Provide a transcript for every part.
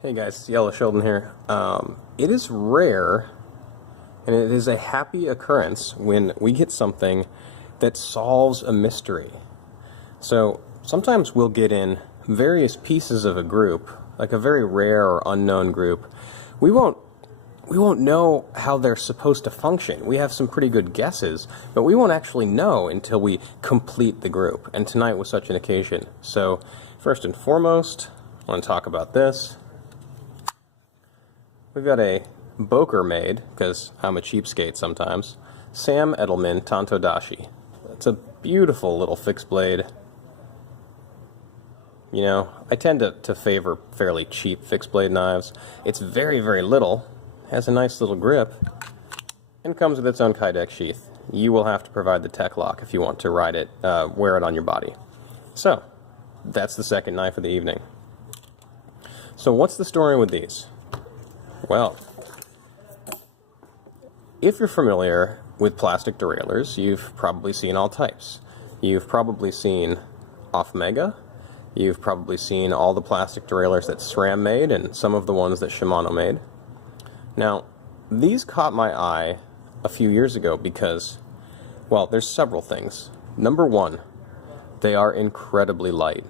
Hey guys, Yellow Sheldon here. It is rare, and it is a happy occurrence when we get something that solves a mystery. So sometimes we'll get in various pieces of a group, like a very rare or unknown group. We won't know how they're supposed to function. We have some pretty good guesses, but we won't actually know until we complete the group. And tonight was such an occasion. So first and foremost, I want to talk about this. We've got a Boker made, because I'm a cheapskate sometimes, Sam Edelman Tanto Dashi. It's a beautiful little fixed blade. You know, I tend to favor fairly cheap fixed blade knives. It's very, very little, has a nice little grip, and comes with its own Kydex sheath. You will have to provide the tech lock if you want to ride it, wear it on your body. So, that's the second knife of the evening. So what's the story with these? Well, if you're familiar with plastic derailleurs, you've probably seen all types. You've probably seen Off-Mega. You've probably seen all the plastic derailleurs that SRAM made and some of the ones that Shimano made. Now, these caught my eye a few years ago because, well, there's several things. Number one, they are incredibly light.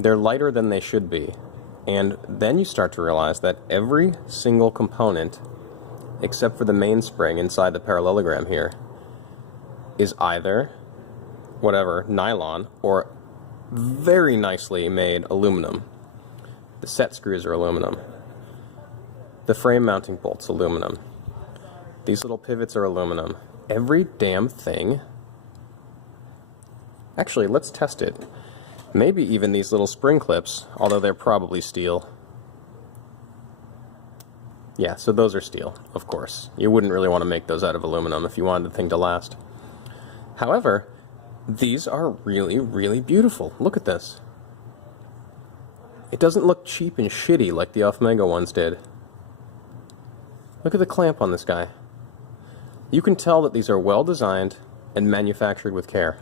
They're lighter than they should be. And then you start to realize that every single component, except for the mainspring inside the parallelogram here, is either, nylon or very nicely made aluminum. The set screws are aluminum. The frame mounting bolts, aluminum. These little pivots are aluminum. Every damn thing. Actually, let's test it. Maybe even these little spring clips, although they're probably steel. Yeah, so those are steel, of course. You wouldn't really want to make those out of aluminum if you wanted the thing to last. However, these are really, really beautiful. Look at this. It doesn't look cheap and shitty like the Off-Mega ones did. Look at the clamp on this guy. You can tell that these are well designed and manufactured with care.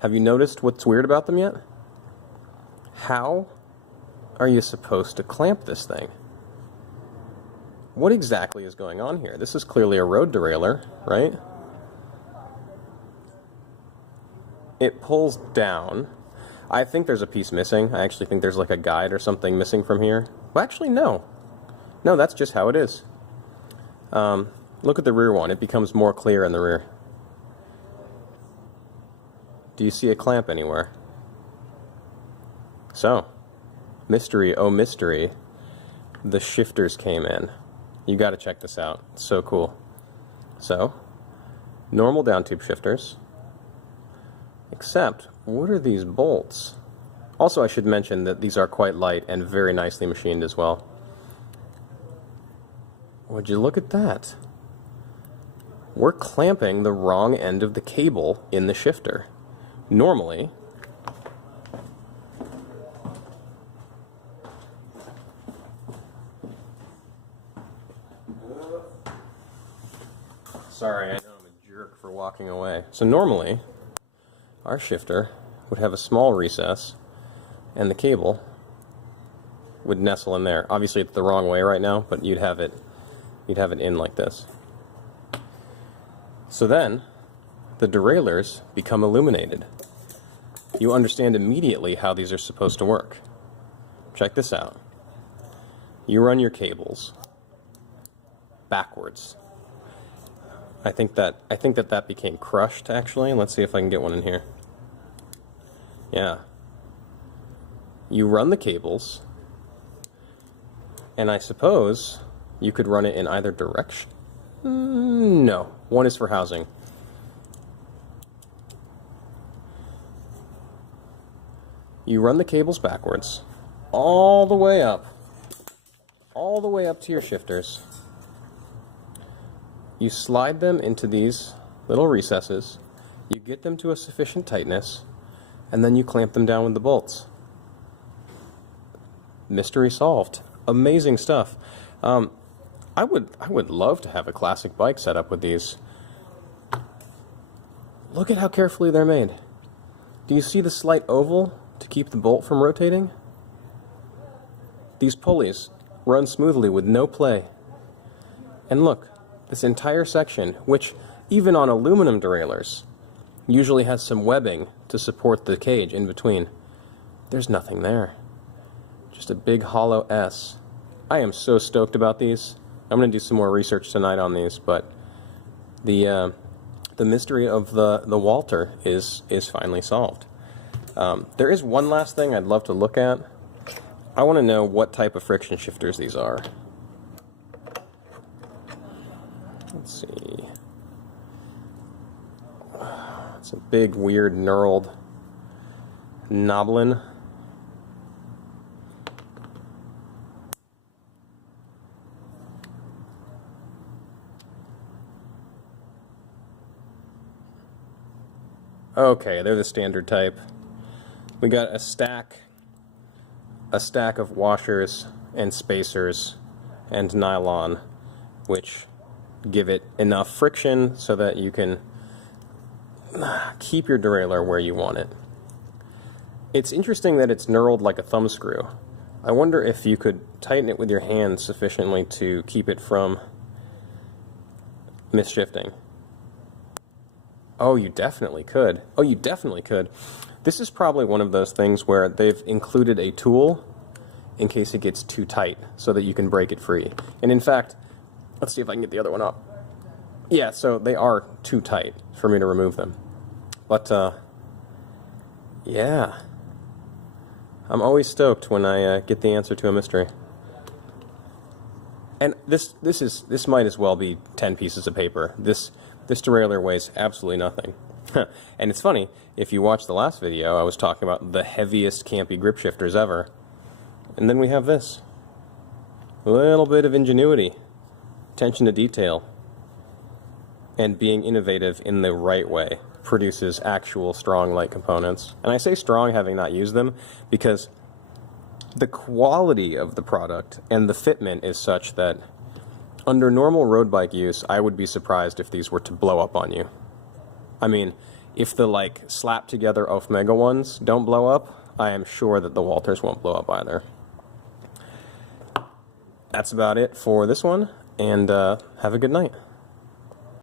Have you noticed what's weird about them yet? How are you supposed to clamp this thing? What exactly is going on here? This is clearly a road derailleur, right? It pulls down. I think there's a piece missing. I actually think there's like a guide or something missing from here. Well, actually, no. No, that's just how it is. Look at the rear one. It becomes more clear in the rear. Do you see a clamp anywhere? So, mystery, oh mystery, the shifters came in. You gotta check this out. It's so cool. So, normal down tube shifters, except, what are these bolts? Also, I should mention that these are quite light and very nicely machined as well. Would you look at that? We're clamping the wrong end of the cable in the shifter. Normally, sorry, I know I'm a jerk for walking away. So normally, our shifter would have a small recess, and the cable would nestle in there. Obviously, it's the wrong way right now, but you'd have it in like this. So then, the derailleurs become illuminated. You understand immediately how these are supposed to work. Check this out. You run your cables backwards. I think that became crushed, actually. Let's see if I can get one in here. Yeah. You run the cables, and I suppose you could run it in either direction. No. One is for housing. You run the cables backwards, all the way up to your shifters. You slide them into these little recesses, you get them to a sufficient tightness, and then you clamp them down with the bolts. Mystery solved. Amazing stuff. I would love to have a classic bike set up with these. Look at how carefully they're made. Do you see the slight oval to keep the bolt from rotating? These pulleys run smoothly with no play. And look, this entire section, which even on aluminum derailleurs usually has some webbing to support the cage in between, there's nothing there. Just a big hollow S. I am so stoked about these. I'm going to do some more research tonight on these, but the mystery of the Walter is finally solved. There is one last thing I'd love to look at. I want to know what type of friction shifters these are. Let's see. It's a big, weird, knurled knoblin. Okay, they're the standard type. We got a stack of washers and spacers and nylon, which give it enough friction so that you can keep your derailleur where you want it. It's interesting that it's knurled like a thumb screw. I wonder if you could tighten it with your hand sufficiently to keep it from misshifting. Oh, you definitely could. Oh, you definitely could. This is probably one of those things where they've included a tool in case it gets too tight so that you can break it free. And in fact, let's see if I can get the other one up. Yeah, so they are too tight for me to remove them. But, yeah. I'm always stoked when I get the answer to a mystery. And this might as well be 10 pieces of paper. This derailleur weighs absolutely nothing. And it's funny, if you watch the last video, I was talking about the heaviest campy grip shifters ever. And then we have this. A little bit of ingenuity, attention to detail, and being innovative in the right way produces actual strong light components. And I say strong having not used them because the quality of the product and the fitment is such that under normal road bike use, I would be surprised if these were to blow up on you. I mean, if the slap together Mega ones don't blow up, I am sure that the Walters won't blow up either. That's about it for this one, and have a good night.